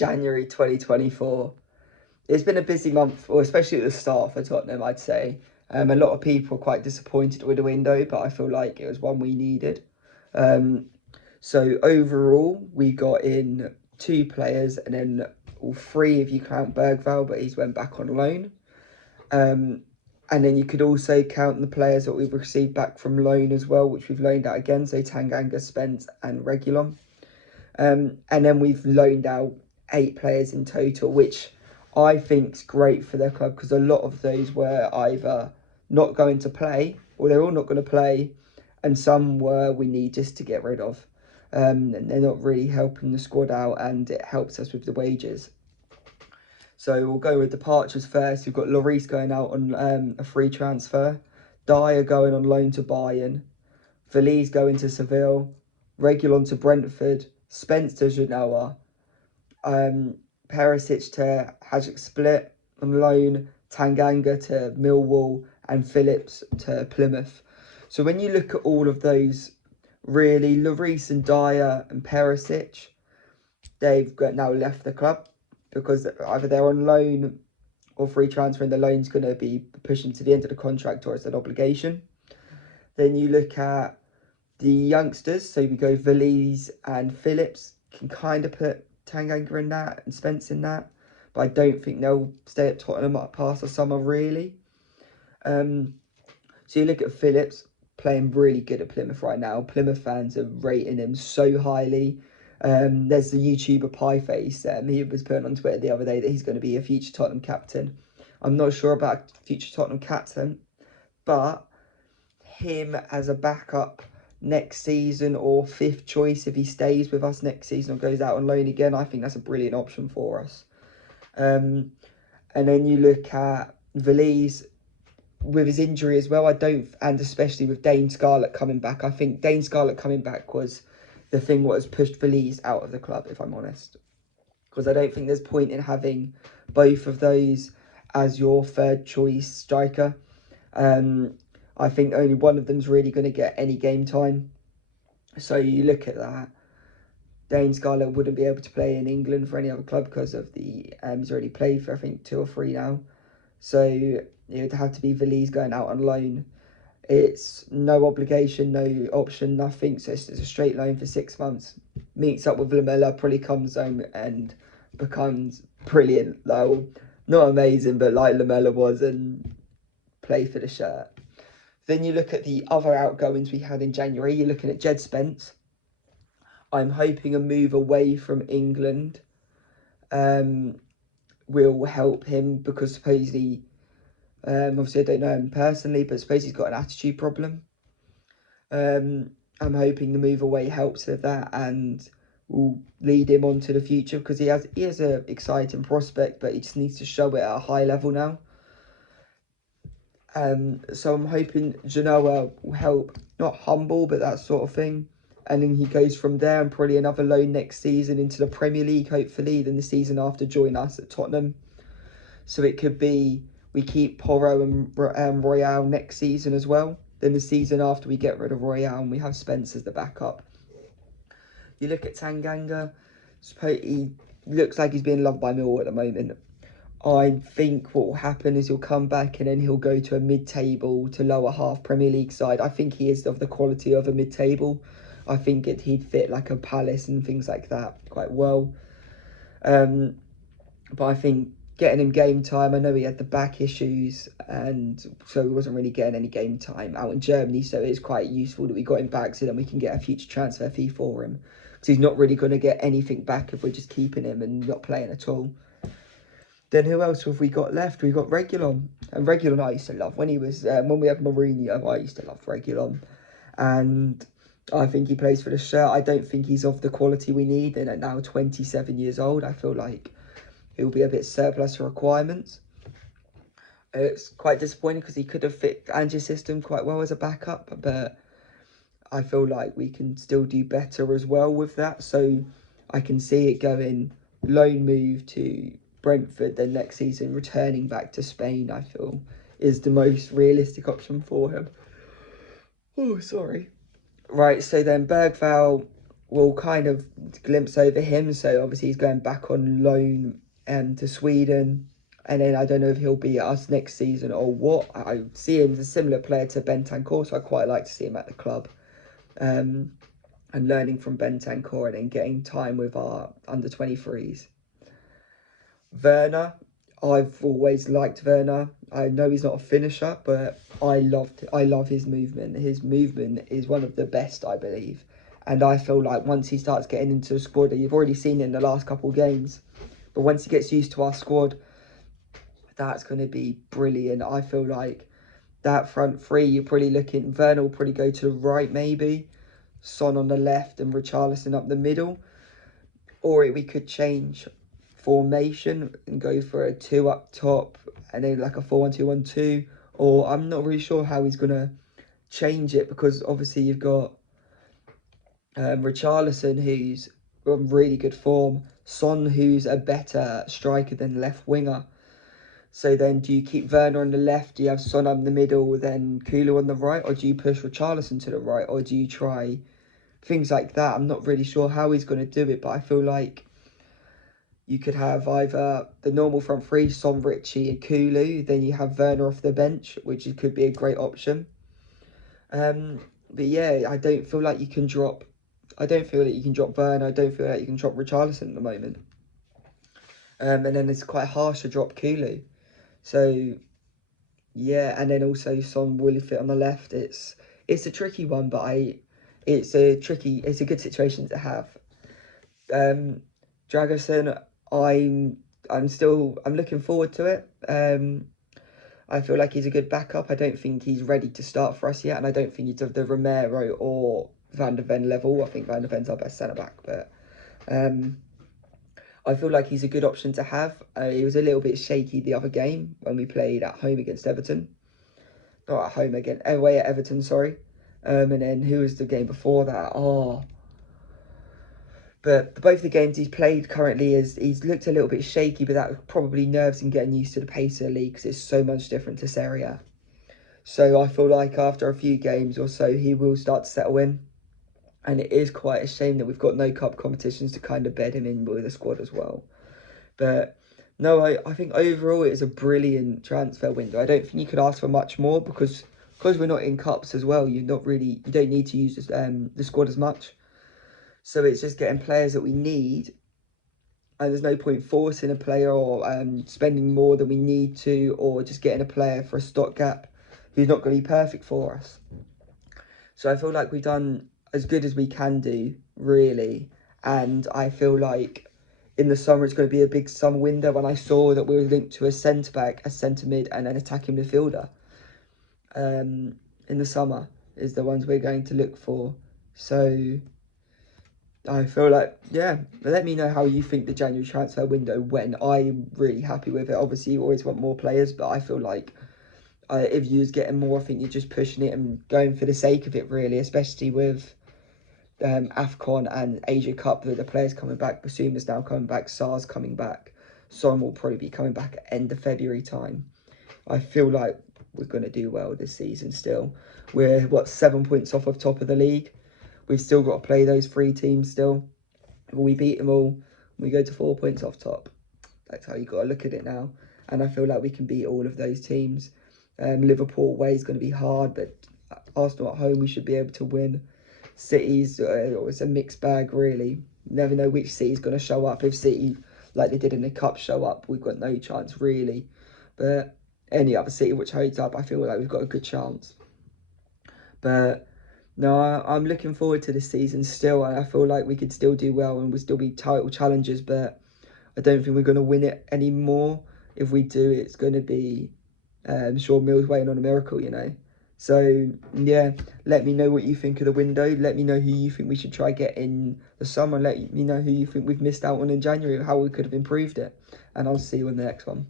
January 2024. It's been a busy month, or especially at the start for Tottenham, I'd say. A lot of people were quite disappointed with the window, but I feel like it was one we needed. Um, so overall, we got in 2 players, and then all 3 if you count Bergval, but he's went back on loan. And then you could also count the players that we've received back from loan as well, which we've loaned out again. So Tanganga, Spence and Reguilon. And then we've loaned out 8 players in total, which I think's great for their club, because a lot of those were either not going to play or they're all not going to play, and some were we need just to get rid of. And they're not really helping the squad out, and it helps us with the wages. So we'll go with departures first. We've got Lloris going out on a free transfer, Dyer going on loan to Bayern, Veliz going to Seville, Reguilon to Brentford, Spence to Genoa, Perisic to Hajduk Split on loan, Tanganga to Millwall, and Phillips to Plymouth. So when you look at all of those, really, Lloris and Dyer and Perisic, they've now left the club because either they're on loan or free transfer, and the loan's going to be pushing to the end of the contract, or it's an obligation. Then you look at the youngsters, so we go Veliz and Phillips, can kind of put Tanganga in that and Spence in that, but I don't think they'll stay at Tottenham past the summer, really. So you look at Phillips, playing really good at Plymouth right now. Plymouth fans are rating him so highly. There's the YouTuber Pieface. He was putting on Twitter the other day that he's going to be a future Tottenham captain. I'm not sure about future Tottenham captain, but him as a backup next season, or 5th choice if he stays with us next season or goes out on loan again, I think that's a brilliant option for us. And then you look at Veliz with his injury as well. And especially with Dane Scarlett coming back, I think Dane Scarlett coming back was the thing what has pushed Veliz out of the club, if I'm honest. Because I don't think there's point in having both of those as your 3rd choice striker. I think only one of them's really going to get any game time. So you look at that. Dane Scarlett wouldn't be able to play in England for any other club because of the he's already played for I think 2 or 3 now. So it would have to be Veliz going out on loan. It's no obligation, no option, nothing. So it's a straight loan for 6 months. Meets up with Lamella, probably comes home and becomes brilliant. Like, not amazing, but like Lamella was, and play for the shirt. Then you look at the other outgoings we had in January. You're looking at Jed Spence. I'm hoping a move away from England will help him, because supposedly, obviously I don't know him personally, but suppose he's got an attitude problem. I'm hoping the move away helps with that and will lead him on to the future, because he has an exciting prospect, but he just needs to show it at a high level now. So I'm hoping Genoa will help, not humble, but that sort of thing. And then he goes from there, and probably another loan next season into the Premier League, hopefully. Then the season after, join us at Tottenham. So it could be we keep Porro and Royale next season as well. Then the season after, we get rid of Royale and we have Spence as the backup. You look at Tanganga, he looks like he's being loved by Millwall at the moment. I think what will happen is he'll come back and then he'll go to a mid-table to lower half Premier League side. I think he is of the quality of a mid-table. I think he'd fit like a Palace and things like that quite well. But I think getting him game time, I know he had the back issues, and so he wasn't really getting any game time out in Germany. So it's quite useful that we got him back, so then we can get a future transfer fee for him. Because he's not really going to get anything back if we're just keeping him and not playing at all. Then who else have we got left? We've got Reguilon. And Reguilon I used to love. When he was when we had Mourinho, I used to love Reguilon. And I think he plays for the shirt. I don't think he's of the quality we need. And at now 27 years old, I feel like he'll be a bit surplus to requirements. It's quite disappointing because he could have fit Angie's system quite well as a backup. But I feel like we can still do better as well with that. So I can see it going loan move to Brentford, then next season returning back to Spain, I feel, is the most realistic option for him. Oh, sorry. Right, so then Bergval, we'll kind of glimpse over him. So obviously he's going back on loan to Sweden. And then I don't know if he'll be at us next season or what. I see him as a similar player to Bentancur, so I quite like to see him at the club. And learning from Bentancur and then getting time with our under-23s. Werner, I've always liked Werner. I know he's not a finisher, but I love his movement. His movement is one of the best, I believe. And I feel like once he starts getting into the squad, you've already seen it in the last couple of games, but once he gets used to our squad, that's going to be brilliant. I feel like that front three, you're probably looking, Werner will probably go to the right maybe, Son on the left and Richarlison up the middle. Or we could change formation and go for a 2 up top and then like a 4-1-2-1-2. Or I'm not really sure how he's going to change it, because obviously you've got Richarlison, who's on really good form, Son, who's a better striker than left winger. So then do you keep Werner on the left, do you have Son up the middle, then Kulu on the right, or do you push Richarlison to the right, or do you try things like that? I'm not really sure how he's going to do it, but I feel like you could have either the normal front three, Son, Richie and Kulu, then you have Werner off the bench, which could be a great option. But yeah, I don't feel like you can drop Werner, I don't feel like you can drop Richarlison at the moment. And then it's quite harsh to drop Kulu. So yeah, and then also Son will fit on the left. It's a tricky one, but it's a good situation to have. Dragosin, I'm looking forward to it. I feel like he's a good backup. I don't think he's ready to start for us yet, and I don't think he's of the Romero or Van der Ven level. I think Van der Ven's our best centre back, but I feel like he's a good option to have. He was a little bit shaky the other game when we played at home against Everton. Not at home again, away at Everton, sorry. And then who was the game before that? But both the games he's played currently, he's looked a little bit shaky, but that probably nerves him getting used to the pace of the league because it's so much different to Serie A. So I feel like after a few games or so, he will start to settle in. And it is quite a shame that we've got no cup competitions to kind of bed him in with the squad as well. But no, I think overall it is a brilliant transfer window. I don't think you could ask for much more because we're not in cups as well. You don't need to use the squad as much. So it's just getting players that we need, and there's no point forcing a player or spending more than we need to, or just getting a player for a stopgap who's not going to be perfect for us. So I feel like we've done as good as we can do, really, and I feel like in the summer it's going to be a big summer window. When I saw that we were linked to a centre back, a centre mid, and an attacking midfielder, in the summer is the ones we're going to look for. So I feel like, yeah, let me know how you think the January transfer window went. I'm really happy with it. Obviously, you always want more players, but I feel like if you was getting more, I think you're just pushing it and going for the sake of it, really, especially with AFCON and Asia Cup, with the players coming back. Basuma's now coming back, Sar's coming back. Son will probably be coming back at end of February time. I feel like we're going to do well this season still. We're, 7 points off of top of the league. We've still got to play those 3 teams still. If we beat them all, we go to 4 points off top. That's how you got to look at it now. And I feel like we can beat all of those teams. Liverpool away is going to be hard, but Arsenal at home we should be able to win. City's it's a mixed bag, really. Never know which City's going to show up. If City, like they did in the Cup, show up, we've got no chance, really. But any other City which holds up, I feel like we've got a good chance. But no, I'm looking forward to this season still. I feel like we could still do well and we'll still be title challengers, but I don't think we're going to win it anymore. If we do, it's going to be Shaw Mills waiting on a miracle, you know. So, yeah, let me know what you think of the window. Let me know who you think we should try get in the summer. Let me know who you think we've missed out on in January, how we could have improved it. And I'll see you in the next one.